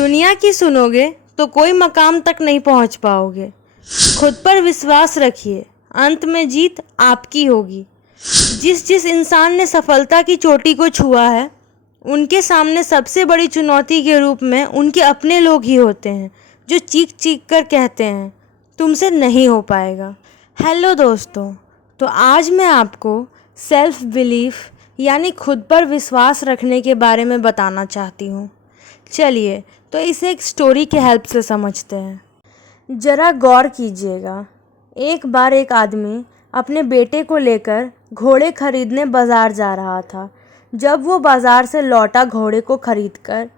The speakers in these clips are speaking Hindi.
दुनिया की सुनोगे तो कोई मकाम तक नहीं पहुंच पाओगे। खुद पर विश्वास रखिए, अंत में जीत आपकी होगी। जिस जिस इंसान ने सफलता की चोटी को छुआ है, उनके सामने सबसे बड़ी चुनौती के रूप में उनके अपने लोग ही होते हैं, जो चीख चीख कर कहते हैं तुमसे नहीं हो पाएगा। हेलो दोस्तों, तो आज मैं आपको सेल्फ बिलीफ यानी खुद पर विश्वास रखने के बारे में बताना चाहती हूँ। चलिए तो इसे एक स्टोरी के हेल्प से समझते हैं। ज़रा गौर कीजिएगा। एक बार एक आदमी अपने बेटे को लेकर घोड़े खरीदने बाज़ार जा रहा था। जब वो बाज़ार से लौटा घोड़े को खरीदकर,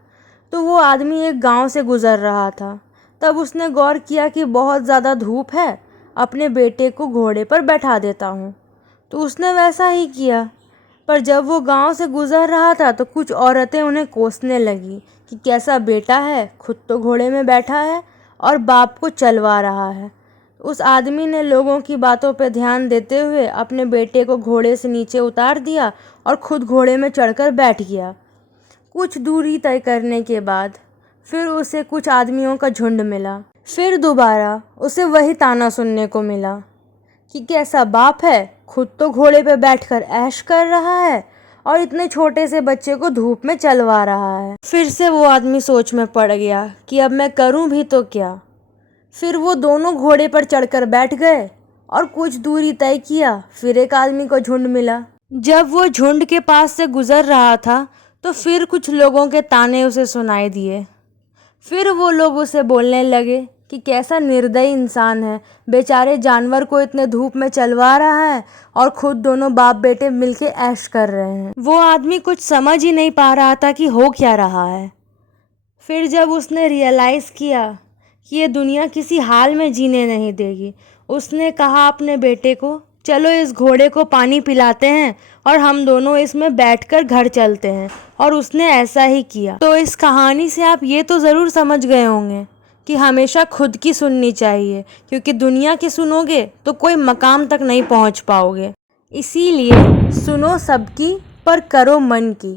तो वो आदमी एक गांव से गुज़र रहा था। तब उसने गौर किया कि बहुत ज़्यादा धूप है, अपने बेटे को घोड़े पर बैठा देता हूँ। तो उसने वैसा ही किया। पर जब वो गांव से गुज़र रहा था तो कुछ औरतें उन्हें कोसने लगी कि कैसा बेटा है, खुद तो घोड़े में बैठा है और बाप को चलवा रहा है। उस आदमी ने लोगों की बातों पर ध्यान देते हुए अपने बेटे को घोड़े से नीचे उतार दिया और खुद घोड़े में चढ़कर बैठ गया। कुछ दूरी तय करने के बाद फिर उसे कुछ आदमियों का झुंड मिला। फिर दोबारा उसे वही ताना सुनने को मिला कि कैसा बाप है, खुद तो घोड़े पे बैठकर ऐश कर रहा है और इतने छोटे से बच्चे को धूप में चलवा रहा है। फिर से वो आदमी सोच में पड़ गया कि अब मैं करूं भी तो क्या। फिर वो दोनों घोड़े पर चढ़कर बैठ गए और कुछ दूरी तय किया। फिर एक आदमी को झुंड मिला। जब वो झुंड के पास से गुजर रहा था तो फिर कुछ लोगों के ताने उसे सुनाई दिए। फिर वो लोग उसे बोलने लगे कि कैसा निर्दयी इंसान है, बेचारे जानवर को इतने धूप में चलवा रहा है और खुद दोनों बाप बेटे मिलके ऐश कर रहे हैं। वो आदमी कुछ समझ ही नहीं पा रहा था कि हो क्या रहा है। फिर जब उसने रियलाइज़ किया कि ये दुनिया किसी हाल में जीने नहीं देगी, उसने कहा अपने बेटे को, चलो इस घोड़े को पानी पिलाते हैं और हम दोनों इसमें बैठकर घर चलते हैं। और उसने ऐसा ही किया। तो इस कहानी से आप ये तो ज़रूर समझ गए होंगे कि हमेशा खुद की सुननी चाहिए, क्योंकि दुनिया की सुनोगे तो कोई मकाम तक नहीं पहुंच पाओगे। इसीलिए सुनो सबकी पर करो मन की।